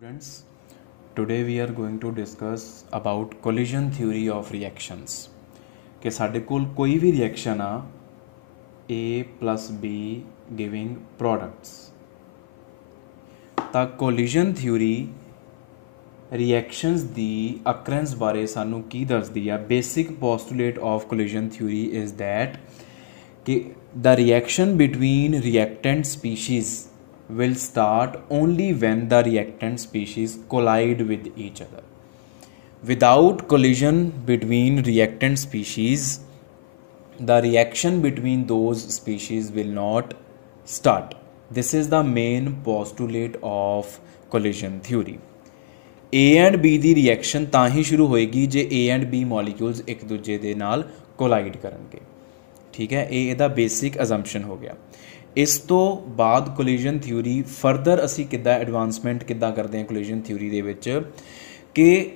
Students, today we are going to discuss about collision theory of reactions कि साडे कोल कोई भी रिएक्शन आ A plus B giving products ਤਾਂ collision theory reactions ਦੀ occurrence ਬਾਰੇ ਸਾਨੂੰ ਕੀ ਦੱਸਦੀ ਆ basic postulate of collision theory is that कि the reaction between reactant species will start only when the reactant species collide with each other. Without collision between reactant species, the reaction between those species will not start. This is the main postulate of collision theory. A and B the reaction ਤਾਂ ਹੀ ਸ਼ੁਰੂ ਹੋਏਗੀ ਜੇ A and B molecules ਇੱਕ ਦੂਜੇ ਦੇ ਨਾਲ collide ਕਰਨਗੇ। ठीक है, ये ਇਹਦਾ basic assumption हो गया। ਇਸ ਤੋਂ ਬਾਅਦ ਕੋਲੀਜਨ ਥਿਊਰੀ ਫਰਦਰ ਅਸੀਂ ਕਿੱਦਾਂ ਐਡਵਾਂਸਮੈਂਟ ਕਿੱਦਾਂ ਕਰਦੇ ਹਾਂ ਕੋਲੀਜਨ ਥਿਊਰੀ ਦੇ ਵਿੱਚ ਕਿ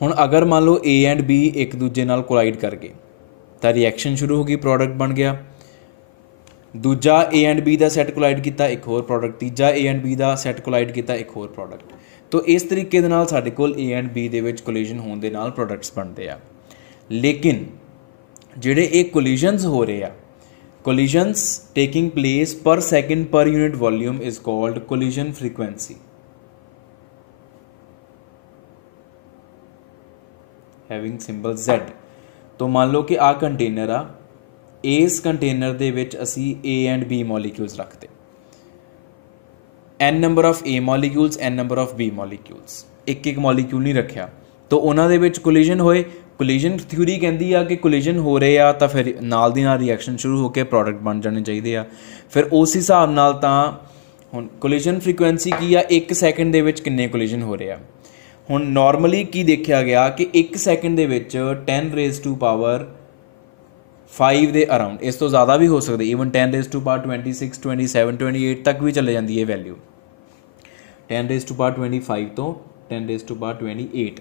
ਹੁਣ ਅਗਰ ਮੰਨ ਲਓ A ਐਂਡ B ਇੱਕ ਦੂਜੇ ਨਾਲ ਕੋਲਾਈਡ ਕਰ ਗਏ ਤਾਂ ਰਿਐਕਸ਼ਨ ਸ਼ੁਰੂ ਹੋ ਗਈ, ਪ੍ਰੋਡਕਟ ਬਣ ਗਿਆ। ਦੂਜਾ A and B the set collide ਕੀਤਾ, ਇੱਕ ਹੋਰ ਪ੍ਰੋਡਕਟ। ਤੀਜਾ A and B the set collide ਕੀਤਾ, ਇੱਕ ਹੋਰ ਪ੍ਰੋਡਕਟ। ਤਾਂ ਇਸ ਤਰੀਕੇ ਦੇ ਨਾਲ ਸਾਡੇ ਕੋਲ A ਐਂਡ B ਦੇ ਵਿੱਚ ਕੋਲੀਜਨ ਹੋਣ ਦੇ ਨਾਲ ਪ੍ਰੋਡਕਟਸ ਬਣਦੇ ਆ। ਲੇਕਿਨ ਜਿਹੜੇ ਇਹ ਕੋਲੀਜਨਸ ਹੋ ਰਹੇ ਆ, collisions taking place per second per unit volume is called collision frequency, having symbol Z। तो मान लो कि आ कंटेनर आ, इस कंटेनर दे विच असी A and B molecules रखते, n number of A molecules n number of B molecules, एक एक molecule नहीं रखा। तो उन्हां दे विच collision होए। कोलीजन थ्योरी कहती है कि कोलीजन हो रहे आ तो फिर नाल दी नाल रिएक्शन शुरू होकर प्रोडक्ट बन जाने चाहिए आ। फिर उस हिसाब नाल तां हुण कोलीजन फ्रीकुएंसी की आ, 1 सैकेंड दे विच किन्ने कोलीजन हो रहे आ। हुण नॉर्मली की देखा गया कि 1 सैकेंड दे विच 10⁻⁵ दे अराउंड, इस तो ज़्यादा भी हो सकते, ईवन 10⁻26 27 28 तक भी चले जाती है वैल्यू। 10⁻25 तो 10⁻28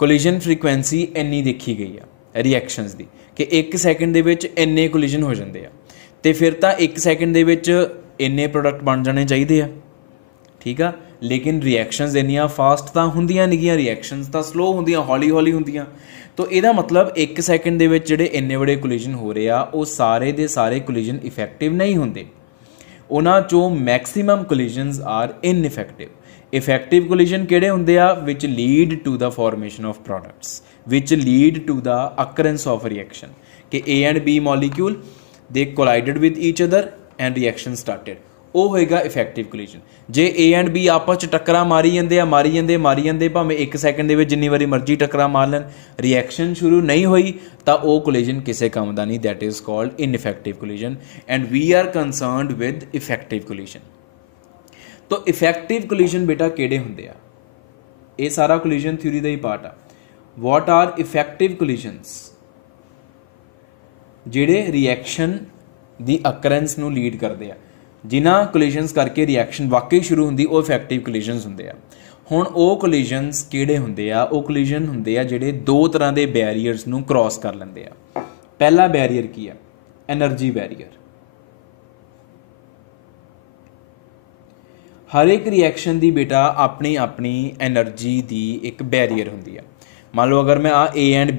कोलीजन फ्रीकुएंसी इन्नी देखी गई है रिएक्शनस की कि 1 सैकेंड दे विच इन्ने कोलीजन हो जाते हैं। तो फिर तो 1 सैकेंड दे विच इन्ने प्रोडक्ट बन जाने चाहिए आ, ठीक है। लेकिन रिएक्शनस इन्नियां फास्ट तो होंदियां नहीं, रिएक्शनस तो स्लो होंदियां, हौली हौली होंदियां। तो यदा मतलब 1 सैकेंड दे विच जिहड़े इन्ने बड़े कोलीजन हो रहे आ वो सारे दे सारे कोलीजन इफैक्टिव नहीं होंदे। उन्हां चों maximum collisions are ineffective. Effective collision किहड़े हुंदे आ? Which lead to the formation of products, which lead to the occurrence of reaction कि A and B molecule they collided with each other and reaction started, वो होएगा effective collision. जे A and B आपस च टक्करां मारी जांदे भावें 1 second दे विच जिन्नी वारी मर्जी टक्करां मार लैन, रिएक्शन शुरू नहीं होई तां वो कोलीजन किसी काम दा नहीं। That is called ineffective collision and we are concerned with effective collision. तो इफैक्टिव कोलीजन बेटा किहड़े हुंदे आ? ये सारा कोलीजन थ्योरी का ही पार्ट आ। What are effective collisions? जिहड़े रिएक्शन दी अकरेंस नूं लीड करते हैं, जिन्हां कोलीजनस करके रिएक्शन वाकई शुरू हुंदी, वो इफैक्टिव कोलीजनस हुंदे आ। हुण वो कोलीजनस किहड़े हुंदे आ? वो कोलीजन हुंदे आ जिहड़े दो तरह के बैरीयर्स नूं क्रॉस कर लैंदे आ। पहला बैरीयर की आ? Energy barrier. हर एक रिएक्शन की बेटा अपनी अपनी एनर्जी की एक बैरीयर होंदी है। मान लो अगर मैं A एंड B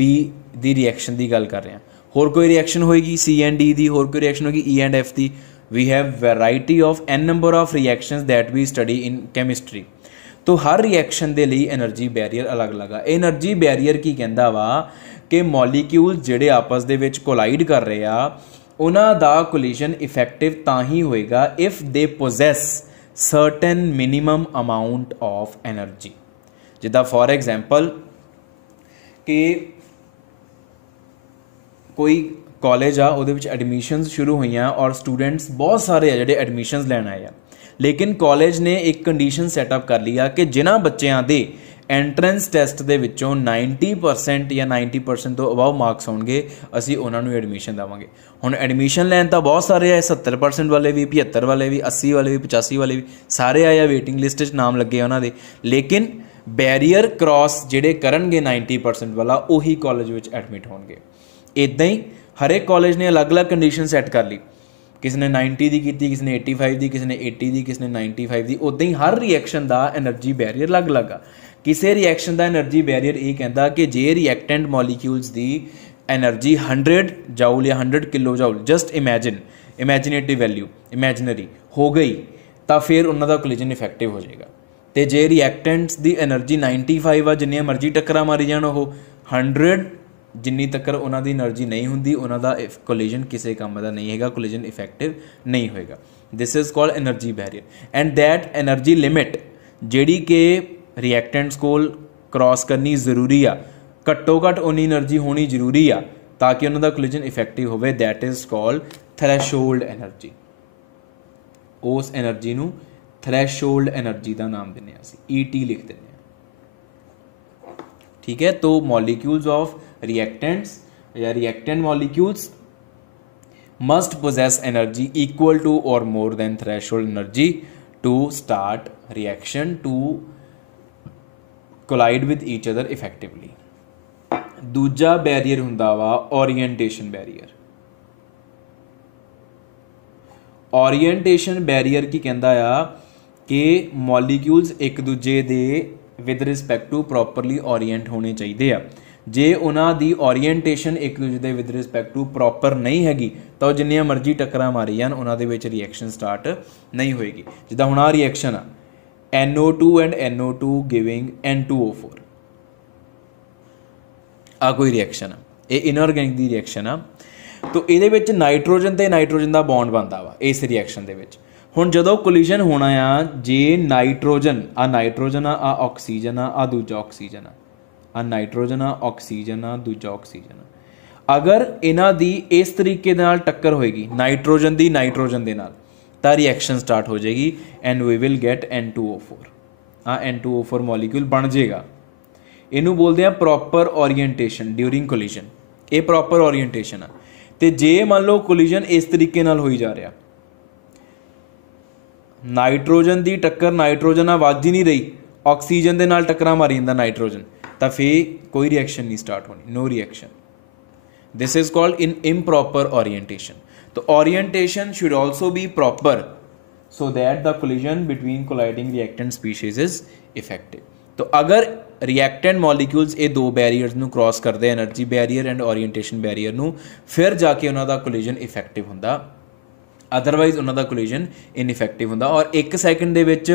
की रिएक्शन की गल कर रहा, होर कोई रिएक्शन होएगी C एंड D की, होर कोई रिएक्शन होगी E एंड F की। We have variety of n number of reactions that we study in chemistry. तो हर रिएक्शन के लिए एनर्जी बैरीयर अलग अलग है। एनर्जी बैरीयर की कहता वा कि मॉलिक्यूल जिहड़े आपस दे विच कोलाइड कर रहे आ उन्हां दा कोलीजन इफैक्टिव तां ही होएगा if they possess certain minimum amount of energy. जिदा फॉर एग्जाम्पल कि कोई कॉलेज आ, उहदे विच एडमिशनस शुरू हुई और स्टूडेंट्स बहुत सारे आ जिहड़े एडमिशनस लैन आए आ, लेकिन कॉलेज ने एक कंडीशन सैटअप कर लिया कि जिन्हां बच्चों के एंट्रेंस टैसट के विचों 90% या 90% तो अबाव मार्क्स होंगे, असी उन्होंने एडमिशन देवांगे। हुण एडमिशन लैन तो बहुत सारे आए, 70% वाले भी, 75 वाले भी, 80 वाले भी, 85 वाले भी, सारे आए वेटिंग लिस्ट नाम लगे उन्होंने। लेकिन बैरीयर क्रॉस जिहड़े करनगे 90% वाला उही कॉलेज में एडमिट होणगे। इदां ही हर एक कॉलेज ने अलग अलग कंडीशन सैट कर ली किसी ने 90 ਦੀ ਕੀਤੀ, किसी ने 85 ਦੀ, किसी ने 80 ਦੀ, किसी ने 95 ਦੀ। ਉੱਦਾਂ ਹੀ हर रिएक्शन ਦਾ एनर्जी बैरियर अलग-अलग आ। ਕਿਸੇ रिएक्शन ਦਾ एनर्जी बैरियर ਇਹ ਕਹਿੰਦਾ ਕਿ ਜੇ रिएक्टेंट मॉलिक्यूल्स ਦੀ एनर्जी 100 जाउल या 100 kilo joule, just imaginative value imaginary हो गई, तो फिर उन्हों का कोलिजन इफेक्टिव हो जाएगा। तो जे रिएक्टेंट्स की एनर्जी 95 आ, जिन्नियां मर्जी टक्कर मारी जान, वो 100 जिन्नी तक्कर उन्होंने एनर्जी नहीं होंगी, उन्होंने कोलिजन किसी काम का नहीं है, कोलिजन इफेक्टिव नहीं होएगा। This is called energy barrier and that energy limit जिहड़ी कि रिएक्टेंट्स कोल क्रॉस करनी जरूरी आ, घट्टो घट्ट उन्नी एनर्जी होनी जरूरी आ ताकि उन्होंने कोलिजन इफेक्टिव हो। That is called threshold energy. उस एनर्जी नूं थ्रैशोल्ड एनर्जी का नाम दिंदे असीं, ET लिख दिंदे आ। ठीक है, तो मॉलिक्यूल्स ऑफ रिएक्टेंट्स या reactant molecules must possess energy equal to और more than threshold energy to start reaction to collide with each other effectively. दूजा बैरियर हुंदा वा ओरीएंटेशन बैरियर। ओरीएंटेशन बैरियर की कहता आ कि मॉलिक्यूल्स एक दूजे दे with respect to properly orient होने चाहिए आ। जे उन्हां दी ओरीएंटेशन एक दूजे दे विद रिस्पैक्ट टू प्रॉपर नहीं हैगी तो जिन्नियां मर्जी टक्करां मारी जान उन्हां दे विच रिएक्शन स्टार्ट नहीं होएगी। जिद्दां हुण आ रिएक्शन आ NO2 and NO2 giving N2O4, आ कोई रिएक्शन आ, ये इनऑर्गेनिक दी रिएक्शन आ। तो ये विच नाइट्रोजन ते नाइट्रोजन का बॉन्ड बनता वा इस रिएक्शन दे विच। हुण जदों कोलिजन होना आ, जे नाइट्रोजन आ ऑक्सीजन आ दूजा ऑक्सीजन आ नाइट्रोजन आ ऑक्सीजन आ दूजा ऑक्सीजन आ। अगर इन्हां दी इस तरीके नाल टक्कर होएगी नाइट्रोजन दी नाइट्रोजन दे नाल, तां रिएक्शन स्टार्ट हो जाएगी and we will get N2O4। आ N2O4 मॉलिक्यूल बन जाएगा। इनू बोलते हैं प्रॉपर ओरीएंटेशन ड्यूरिंग कोलिजन। ये प्रॉपर ओरीएंटेशन आ। तो जे मान लो कोलिजन इस तरीके नाल होई जा रहा, नाइट्रोजन की टक्कर नाइट्रोजन नाल वज ही नहीं रही, ऑक्सीजन के नाल टक्करां मारी जांदा नाइट्रोजन, तो फिर कोई रिएक्शन नहीं स्टार्ट होनी, no reaction. This is called in improper orientation. तो orientation should also be proper so that the collision between colliding reactant species is effective. तो अगर रिएक्टेंट मॉलिक्यूल्स ये दो बैरियर्स नू क्रॉस करते, एनर्जी बैरियर एंड ओरीएंटेशन बैरियर नू, फिर जाके उन्हों का कोलिजन इफेक्टिव होंदा, अदरवाइज उन्हों का कोलिजन इनइफेक्टिव होंदा। और 1 सैकेंड दे विच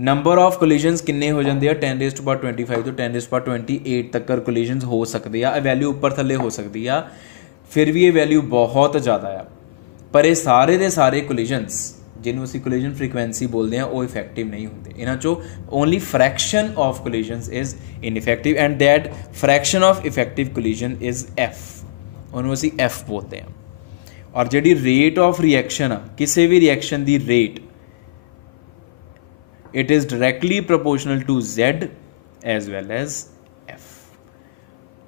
नंबर ऑफ कोलिजनस किन्ने हो जाते हैं 10⁻25 तो 10⁻28 तक कोलिजनस हो सकते हैं। वैल्यू उपर थले हो सकती है, फिर भी ये वैल्यू बहुत ज़्यादा आ। पर ये सारे दे सारे कोलिजनस जिन्होंने असीं कोलिजन फ्रीक्वेंसी बोलते हैं वो इफेक्टिव नहीं होंगे। इन्हां चों only fraction of collisions is ineffective and that fraction of effective collision is F, उन्होंने असीं F बोलते हैं। और जिहड़ी रेट ऑफ रिएक्शन आ किसी भी रिएक्शन की rate, it is directly proportional to Z as well as F।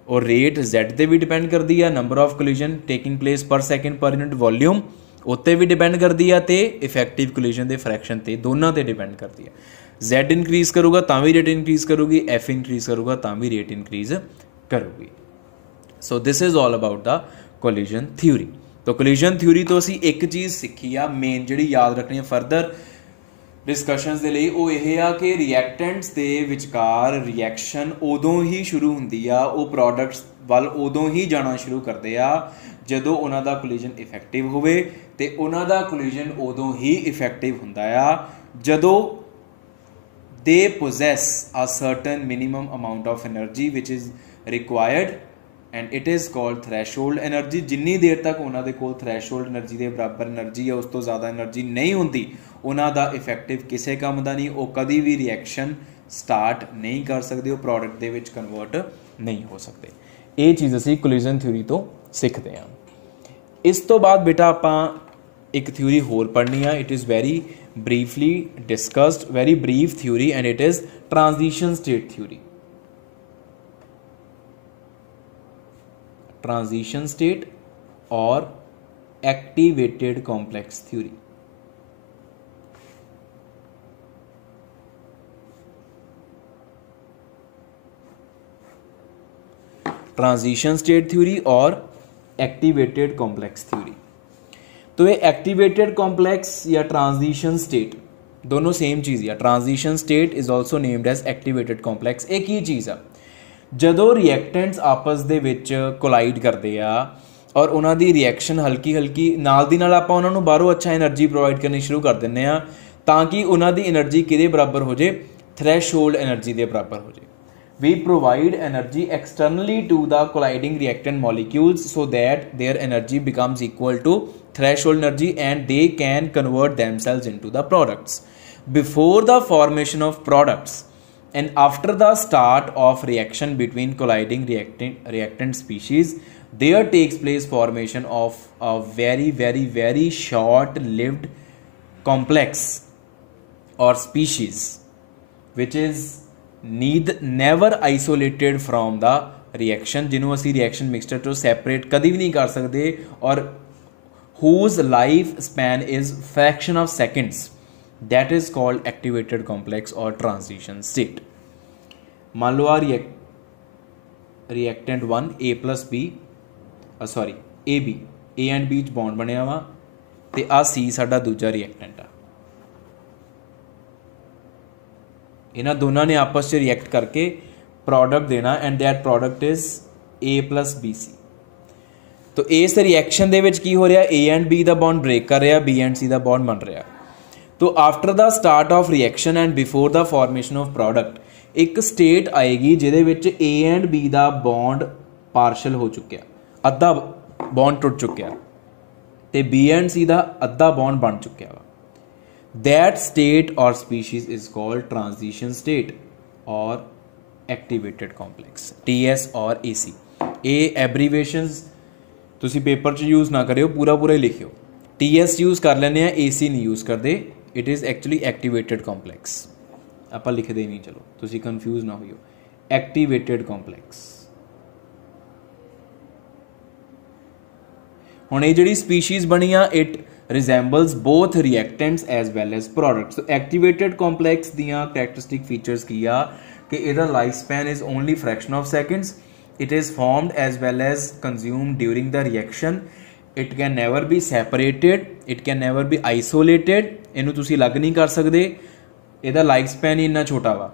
और रेट Z ते भी डिपेंड करती है, number of collision taking place per second per unit volume उत्ते भी डिपेंड करती है, तो इफेक्टिव कोलिजन के फ्रैक्शन ते दोनों ते डिपेंड करती है। Z इनक्रीज़ करूगा तो भी रेट इनक्रीज़ करूगी, F इनक्रीज़ करूगा तो भी रेट इनक्रीज़ करूगी। So this is all about the collision theory. तो कोलिजन थ्योरी तो असी एक चीज़ सीखी आ मेन जी याद रखनी है फरदर डिस्कशनस के लिए, वो यह आ कि रिएक्टेंट्स के विचकार रिएक्शन उदों ही शुरू होंदी आ, वो प्रोडक्ट्स वाल उदों ही जाना शुरू करते आ जदों उन्हां दा कोलिजन इफेक्टिव होवे, ते उन्हां दा कोलिजन उदों ही इफेक्टिव हुंदा आ जदों they possess a certain minimum amount of energy which is required and it is called threshold energy. जिन्नी देर तक उन्हां दे कोल थ्रैशोल्ड एनर्जी के बराबर एनर्जी है, उस तो ज़्यादा एनर्जी नहीं होंदी, उन्हां दा इफेक्टिव किसी काम का नहीं, वो कभी भी रिएक्शन स्टार्ट नहीं कर सकते, वो प्रोडक्ट दे विच कन्वर्ट नहीं हो सकते। ये चीज़ असीं कोलिजन थ्योरी तो सीखते हैं। इस तो बाद बेटा आपां एक थ्योरी होर पढ़नी है, it is very briefly discussed, very brief theory and it is transition state theory. Transition state और activated complex theory. Transition state theory और एक्टिवेटेड कॉम्प्लेक्स थ्योरी। तो ये एक्टिवेटेड कॉम्प्लैक्स या ट्रांजिशन स्टेट दोनों सेम चीज़ है। Transition state is also named as activated complex. एक ही चीज़ आ ਜਦੋਂ ਰਿਐਕਟੈਂਟਸ ਆਪਸ ਦੇ ਵਿੱਚ ਕੋਲਾਈਡ ਕਰਦੇ ਆ ਔਰ ਉਹਨਾਂ ਦੀ ਰਿਐਕਸ਼ਨ ਹਲਕੀ ਹਲਕੀ ਨਾਲ ਦੀ ਨਾਲ ਆਪਾਂ ਉਹਨਾਂ ਨੂੰ ਬਾਹਰੋਂ ਅੱਛਾ એનર્ਜੀ ਪ੍ਰੋਵਾਈਡ ਕਰਨੀ ਸ਼ੁਰੂ ਕਰ ਦਿੰਦੇ ਆ ਤਾਂ ਕਿ ਉਹਨਾਂ ਦੀ એનર્ਜੀ ਕਿਹਦੇ ਬਰਾਬਰ ਹੋ ਜੇ, ਥ੍ਰੈਸ਼ਹੋਲਡ એનર્ਜੀ ਦੇ ਬਰਾਬਰ ਹੋ ਜੇ। We provide energy externally to the colliding reactant molecules so that their energy becomes equal to threshold energy and they can convert themselves into the products. Before the formation of products and after the start of reaction between colliding reactant species, there takes place formation of a very short lived complex or species which is never isolated from the reaction, ਜਿਹਨੂੰ ਅਸੀਂ reaction mixture ਤੋਂ separate ਕਦੀ ਵੀ ਨਹੀਂ ਕਰ ਸਕਦੇ ਔਰ whose life span is fraction of seconds, that is called activated complex or transition state। मान लो आ reactant 1 A plus B sorry AB A and B 'ਚ ਬੌਂਡ ਬਣਿਆ ਵਾ ਤੇ ਆ C ਸਾਡਾ ਦੂਜਾ ਰਿਐਕਟੈਂਟ ਆ। ਇਹਨਾਂ ਦੋਨਾਂ ਨੇ ਆਪਸ 'ਚ ਰਿਐਕਟ ਕਰਕੇ ਪ੍ਰੋਡਕਟ ਦੇਣਾ and that product is A plus BC। ਤੋ ਇਸ ਰਿਐਕਸ਼ਨ ਦੇ ਵਿੱਚ ਕੀ ਹੋ ਰਿਹਾ, A ਐਂਡ B ਦਾ ਬੌਂਡ ਬ੍ਰੇਕ ਕਰ ਰਿਹਾ, B ਐਂਡ C ਦਾ ਬੌਂਡ ਬਣ ਰਿਹਾ। ਤੋ after the start of reaction and before the formation of product ਇੱਕ ਸਟੇਟ ਆਏਗੀ ਜਿਹਦੇ ਵਿੱਚ A ਐਂਡ B ਦਾ ਬੌਂਡ ਪਾਰਸ਼ਲ ਹੋ ਚੁੱਕਿਆ, ਅੱਧਾ ਬੌਂਡ ਟੁੱਟ ਚੁੱਕਿਆ ਤੇ B ਐਂਡ C ਦਾ ਅੱਧਾ ਬੌਂਡ ਬਣ ਚੁੱਕਿਆ ਵਾ। That state or species is called transition state or activated complex, TS or AC। ਇਹ abbreviations ਤੁਸੀਂ ਪੇਪਰ 'ਚ ਯੂਜ਼ ਨਾ ਕਰਿਓ, ਪੂਰਾ ਹੀ ਲਿਖਿਓ। TS ਯੂਜ਼ ਕਰ ਲੈਂਦੇ ਆ, AC ਨਹੀਂ ਯੂਜ਼ ਕਰਦੇ। It is actually activated complex, ਆਪਾਂ ਲਿਖਦੇ ਨਹੀਂ, ਚਲੋ ਤੁਸੀਂ ਕਨਫਿਊਜ਼ ਨਾ ਹੋਈਓ। Activated complex. ਹੁਣ ਇਹ ਜਿਹੜੀ ਸਪੀਸ਼ੀਜ਼ ਬਣੀ ਆ it resembles both reactants as well as products। So activated complex ਦੀਆਂ characteristic features ਕੀ ਆ ਕਿ ਇਹਦਾ life span is only fraction of seconds, it is formed as well as consumed during the reaction, it can never be separated, it can never be isolated, ਇਹਨੂੰ ਤੁਸੀਂ ਅਲੱਗ ਨਹੀਂ ਕਰ ਸਕਦੇ, ਇਹਦਾ life span ਹੀ ਇੰਨਾ ਛੋਟਾ ਵਾ।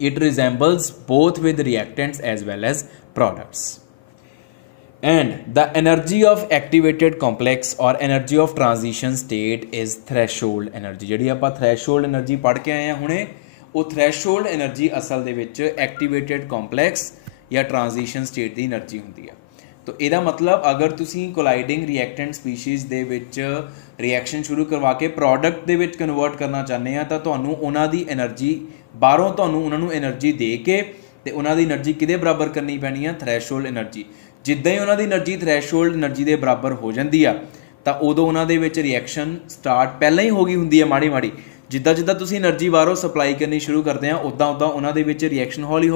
it resembles both with reactants as well as products। And the energy of activated complex or energy of transition state is threshold energy। ਜਿਹੜੀ ਆਪਾਂ threshold energy ਪੜ੍ਹ ਕੇ ਆਏ ਹਾਂ ਹੁਣੇ, ਉਹ threshold energy ਅਸਲ ਦੇ ਵਿੱਚ activated complex ਜਾਂ transition state ਦੀ એનર્ਜੀ ਹੁੰਦੀ ਆ। ਤਾਂ ਇਹਦਾ ਮਤਲਬ ਅਗਰ ਤੁਸੀਂ colliding reactant species ਦੇ ਵਿੱਚ ਰਿਐਕਸ਼ਨ ਸ਼ੁਰੂ ਕਰਵਾ ਕੇ ਪ੍ਰੋਡਕਟ ਦੇ ਵਿੱਚ ਕਨਵਰਟ ਕਰਨਾ ਚਾਹੁੰਦੇ ਆ ਤਾਂ ਤੁਹਾਨੂੰ ਉਹਨਾਂ ਦੀ એનર્ਜੀ ਬਾਹਰੋਂ ਤੁਹਾਨੂੰ ਉਹਨਾਂ ਨੂੰ એનર્ਜੀ ਦੇ ਕੇ ਤੇ ਉਹਨਾਂ ਦੀ એનર્ਜੀ ਕਿਹਦੇ ਬਰਾਬਰ ਕਰਨੀ ਪੈਣੀ ਆ, threshold energy। ਜਿੱਦਾਂ ਹੀ ਉਹਨਾਂ ਦੀ એનર્ਜੀ ਥ੍ਰੈਸ਼ਹੋਲਡ એનર્ਜੀ ਦੇ ਬਰਾਬਰ ਹੋ ਜਾਂਦੀ ਆ ਤਾਂ ਉਦੋਂ ਉਹਨਾਂ ਦੇ ਵਿੱਚ ਰਿਐਕਸ਼ਨ ਸਟਾਰਟ ਪਹਿਲਾਂ ਹੀ ਹੋ ਗਈ ਹੁੰਦੀ ਆ ਮਾੜੀ ਜਿੱਦਾਂ ਤੁਸੀਂ એનર્ਜੀ ਬਾਹਰੋਂ ਸਪਲਾਈ ਕਰਨੀ ਸ਼ੁਰੂ ਕਰਦੇ ਆ ਉੱਦਾਂ ਉਹਨਾਂ ਦੇ ਵਿੱਚ ਰਿਐਕਸ਼ਨ ਹੌਲੀ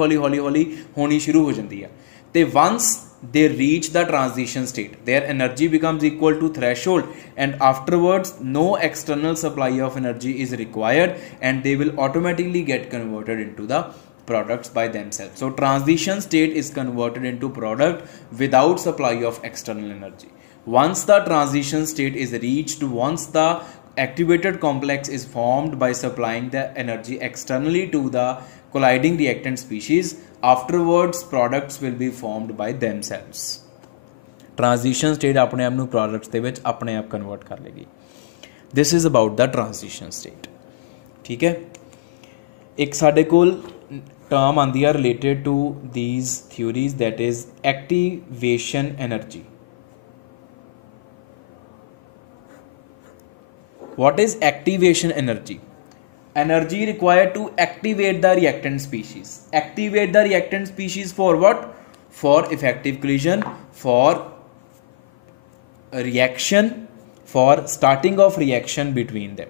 ਹੋਣੀ ਸ਼ੁਰੂ ਹੋ ਜਾਂਦੀ ਆ। ਤੇ ones they reach the transition state, their energy becomes equal to threshold and afterwards no external supply of energy is required and they will automatically get converted into the products by themselves। So transition state is converted into product without supply of external energy। Once the transition state is reached, once the activated complex is formed by supplying the energy externally to the colliding reactant species, afterwards products will be formed by themselves। transition state अपने आप ਨੂੰ products ਦੇ ਵਿੱਚ ਆਪਣੇ ਆਪ convert ਕਰ ਲੇਗੀ। this is about the transition state। ਠੀਕ ਹੈ, ਇੱਕ ਸਾਡੇ ਕੋਲ term ਆਂਦੀ ਆ related to these theories, that is activation energy। what is activation energy? Energy required to activate the reactant species। activate the reactant species for what? For effective collision, for reaction, for starting of reaction between them।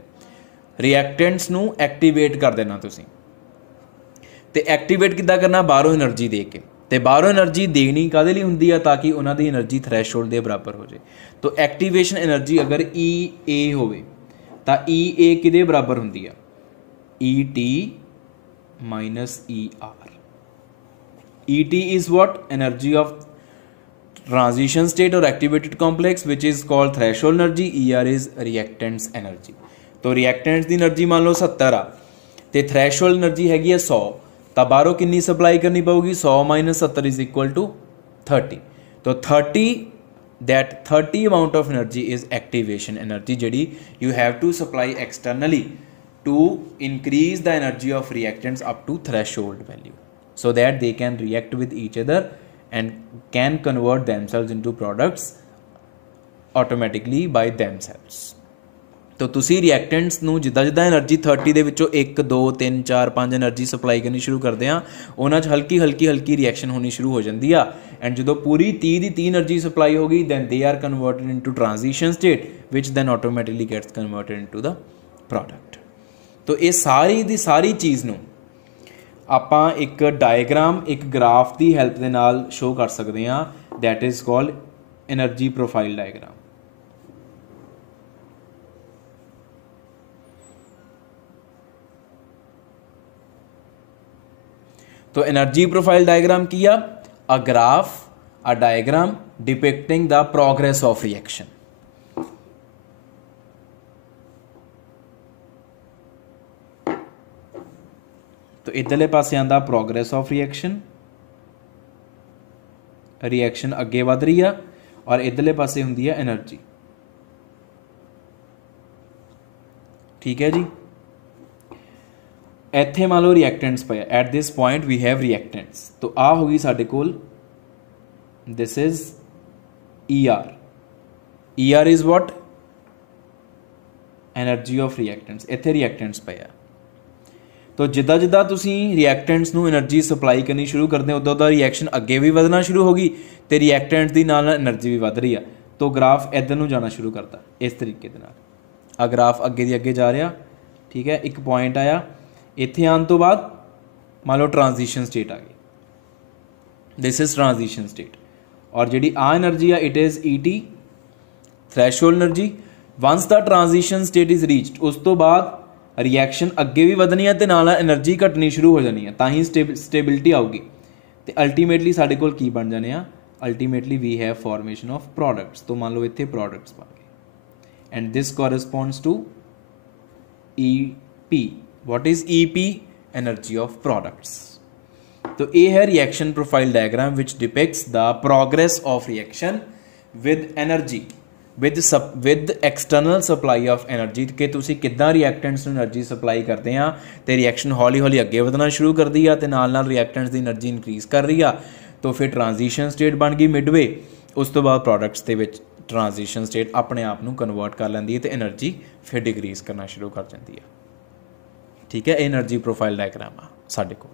reactants ਨੂੰ activate ਕਰ ਦੇਣਾ ਤੁਸੀਂ ਤੇ activate ਕਿੱਦਾਂ ਕਰਨਾ, ਬਾਹਰੋਂ energy ਦੇ ਕੇ। ਤੇ ਬਾਹਰੋਂ એનર્ਜੀ ਦੇਣੀ ਕਾਹਦੇ ਲਈ ਹੁੰਦੀ ਆ, ਤਾਂ ਕਿ ਉਹਨਾਂ ਦੀ એનર્ਜੀ ਥ੍ਰੈਸ਼ਹੋਲਡ ਦੇ ਬਰਾਬਰ ਹੋ ਜਾਏ। ਤਾਂ ਐਕਟੀਵੇਸ਼ਨ એનર્ਜੀ ਅਗਰ EA ਹੋਵੇ ਤਾਂ EA ਕਿਹਦੇ ਬਰਾਬਰ ਹੁੰਦੀ ਆ, ET minus ER। ET is what? Energy of transition state और activated complex which is called threshold energy, ER is reactants energy. तो रिएक्टेंट्स की एनर्जी मान लो 70 आ तो थ्रैशोल्ड एनर्जी हैगी है 100, तो बाहरों कितनी सप्लाई करनी पऊगी 100 माइनस 70 इज इक्वल टू 30। तो 30 amount of energy is activation energy जिहड़ी you have to supply externally to increase the energy of reactants up to threshold value so that they can react with each other and can convert themselves into products automatically by themselves। तो तुसी reactants ਨੂੰ ਜਿੱਦਾਂ ਜਿੱਦਾਂ energy 30 ਦੇ ਵਿੱਚੋਂ 1 2 3 4 5 energy supply ਕਰਨੀ ਸ਼ੁਰੂ ਕਰਦੇ ਆ ਉਹਨਾਂ 'ਚ ਹਲਕੀ ਹਲਕੀ ਰਿਐਕਸ਼ਨ ਹੋਣੀ ਸ਼ੁਰੂ ਹੋ ਜਾਂਦੀ ਆ ਐਂਡ ਜਦੋਂ ਪੂਰੀ 30 ਦੀ 30 એનર્ਜੀ ਸਪਲਾਈ ਹੋ ਗਈ then they are converted into transition state which then automatically gets converted into the product। तो ਇਹ ਸਾਰੀ ਦੀ ਸਾਰੀ ਚੀਜ਼ ਨੂੰ ਆਪਾਂ ਇੱਕ ਡਾਇਗਰਾਮ ਇੱਕ ਗ੍ਰਾਫ ਦੀ ਹੈਲਪ ਦੇ ਨਾਲ ਸ਼ੋ ਕਰ ਸਕਦੇ ਹਾਂ that is called energy profile diagram. तो एनर्जी प्रोफाइल डायग्राम किया a graph a diagram depicting the progress of reaction. तो इधरले पासे आंदा प्रोग्रेस ऑफ रिएक्शन, रिएक्शन अगे वध रही है और इधरले पासे हुंदी है एनर्जी। ठीक है जी, ਇੱਥੇ ਮੰਨ ਲਓ ਰਿਐਕਟੈਂਟਸ ਪਏ at this point we have reactants. तो ਆ ਹੋ ਗਈ ਸਾਡੇ ਕੋਲ this is ER is what energy of reactants. ਇੱਥੇ ਰਿਐਕਟੈਂਟਸ ਪਏ ਆ। तो ਜਿੱਦਾਂ ਜਿੱਦਾਂ ਤੁਸੀਂ ਰਿਐਕਟੈਂਟਸ ਨੂੰ એનર્ਜੀ ਸਪਲਾਈ ਕਰਨੀ ਸ਼ੁਰੂ ਕਰਦੇ ਹੋ ਉਦੋਂ ਦਾ ਰਿਐਕਸ਼ਨ ਅੱਗੇ ਵੀ ਵਧਣਾ ਸ਼ੁਰੂ ਹੋ ਗਈ ਤੇ ਰਿਐਕਟੈਂਟਸ ਦੀ ਨਾਲ એનર્ਜੀ ਵੀ ਵਧ ਰਹੀ ਆ। तो ਗ੍ਰਾਫ ਇੱਧਰ ਨੂੰ ਜਾਣਾ ਸ਼ੁਰੂ ਕਰਤਾ ਇਸ ਤਰੀਕੇ ਦੇ ਨਾਲ। ਆ ਗ੍ਰਾਫ ਅੱਗੇ ਦੀ ਅੱਗੇ ਜਾ ਰਿਹਾ। ਠੀਕ ਹੈ, ਇੱਕ ਪੁਆਇੰਟ ਆਇਆ ਇੱਥੇ ਆਉਣ ਤੋਂ ਬਾਅਦ ਮੰਨ ਲਓ ट्रांजिशन स्टेट आ गई, दिस इज ट्रांजिशन स्टेट। और जी आ एनर्जी आ it is ET threshold energy. Once the transition state is reached उस तो बाद रिएक्शन अगे भी वधनी है तो नाल एनर्जी घटनी शुरू हो जानी है, तां ही स्टेबिलिटी आऊगी तो अल्टीमेटली साडे कोल की बन जाने ultimately we have formation of products. तो मान लो इत्थे प्रोडक्ट्स बन गए and this corresponds to EP। what is EP? energy of products। तो ये है reaction profile diagram which depicts the progress of reaction with energy with external supply of energy कि तुसी किद्दां रिएक्टेंट्स नूं एनर्जी सप्लाई करते हैं तो रिएक्शन हौली हौली अगे वधना शुरू करती है तो नाल नाल रिएक्टेंट्स की एनर्जी इनक्रीज़ कर रही है। तो फिर ट्रांजिशन स्टेट बन गई मिडवे, उस तो बाद प्रोडक्ट्स के विच ट्रांजिशन स्टेट अपने आप नूं कन्वर्ट कर लैंदी है तो एनर्जी फिर डिक्रीज़ करना शुरू कर जाती है। ठीक है, एनर्जी प्रोफाइल डायग्राम आ साडे कोल।